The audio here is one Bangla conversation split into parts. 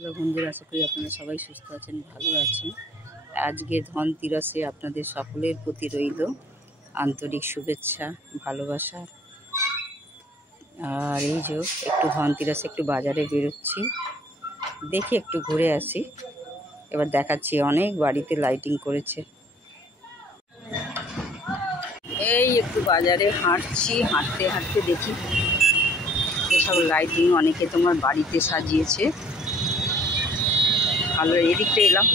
হ্যালো বন্ধুরা, আশা করি আপনারা সবাই সুস্থ আছেন, ভালো আছেন। আজকে ধনতেরাসে আপনাদের সকলের প্রতি রইল আন্তরিক শুভেচ্ছা, ভালোবাসা। আর এই যে একটু ধনতেরাসে একটু বাজারে বেরোচ্ছি, দেখি একটু ঘুরে আসি। এবার দেখাচ্ছি, অনেক বাড়িতে লাইটিং করেছে। এই একটু বাজারে হাঁটছি, হাঁটতে হাঁটতে দেখি এসব লাইটিং অনেকে তোমার বাড়িতে সাজিয়েছে। ভালো, এদিকটা এলাম,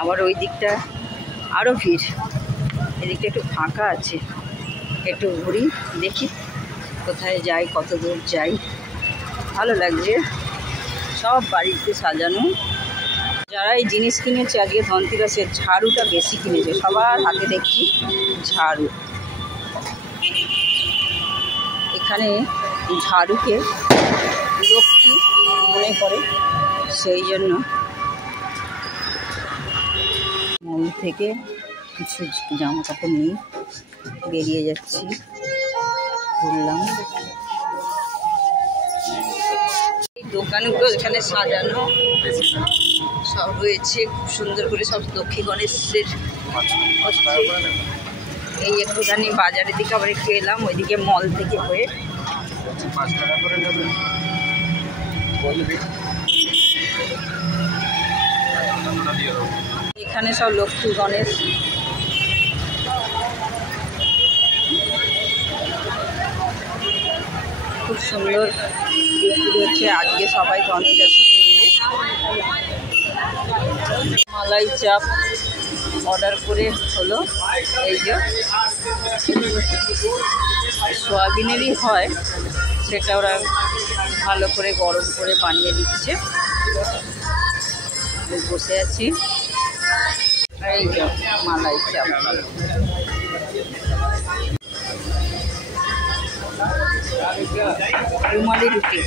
আবার ওই দিকটা আরও ভিড়। এদিকটা একটু ফাঁকা আছে, একটু ঘুরি, দেখি কোথায় যাই, কত দূর যাই। ভালো লাগছে, সব বাড়িতে সাজানো। যারা এই জিনিস কিনেছে আজকে ধনতেরাসের, ঝাড়ুটা বেশি কিনেছে, সবার হাতে দেখছি ঝাড়ু। এখানে ঝাড়ুকে লক্ষ্মী মনে করে, সেই জন্য মল থেকে কিছু জামা কাপড় নিয়ে বেরিয়ে যাচ্ছি। ঘুরলাম, এই দোকানগুলো এখানে সাজানো সব রয়েছে খুব সুন্দর করে, সব লক্ষ্মী গণেশের। এই একটুখানি বাজারের দিকে আবার একটু এলাম, ওইদিকে মল থেকে হয়ে। এখানে সব লক্ষ্মী গণেশ, খুব সুন্দর বিক্রি হচ্ছে। আজকে সবাই ধনতেরাসে কিনবে। মালাই চাপ অর্ডার করে হলো, এই যে সোয়াবিনেরই হয়, সেটা ওরা ভালো করে গরম করে বানিয়ে দিচ্ছে। বসে আছি, এই যে মালাই চাপ। রুমালি রুটি,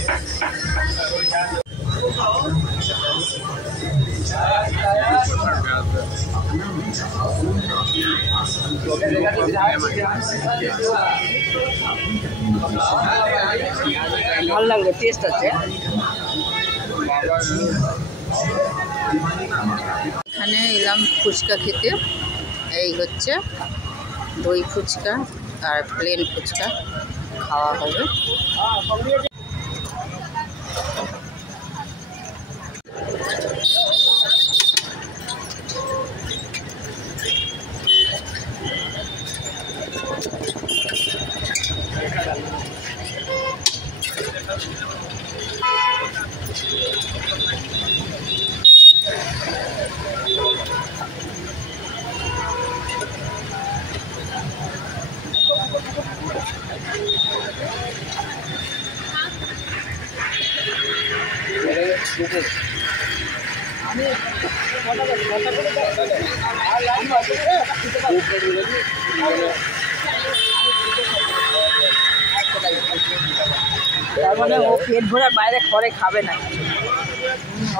ভালো লাগলো, টেস্ট আছে। এখানে এলাম ফুচকা খেতে। এই হচ্ছে দই ফুচকা আর প্লেন ফুচকা খাওয়া হবে। তার মানে ও পেট ভরে বাইরে ঘরে খাবে না,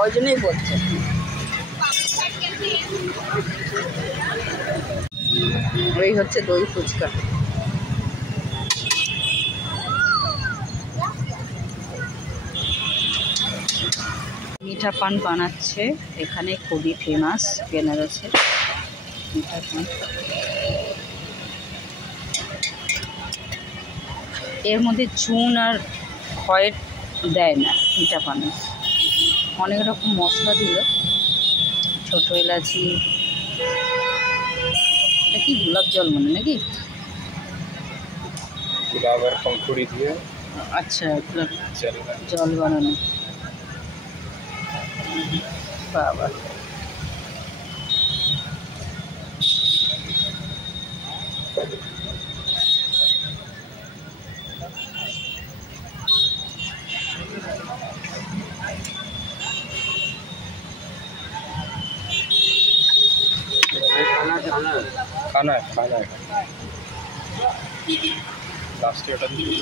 ওই জন্যই বলছে। ওই হচ্ছে দই ফুচকা। মিঠা পান বানাচ্ছে এখানে, খুবই ফেমাস বেনারসের মিঠা পান। এর মধ্যে চুন আর খয়ের দেয় না মিঠা পানে, অনেক রকম মশলা দিল, ছোট এলাচি। এটা কি গোলাপ জল মনে নাকি? গুলাব আর পঙ্খুড়ি দিয়ে, আচ্ছা, গোলাপ জল বানানো। বাবা, খানা খানা লাস্টে ওটা দিয়ে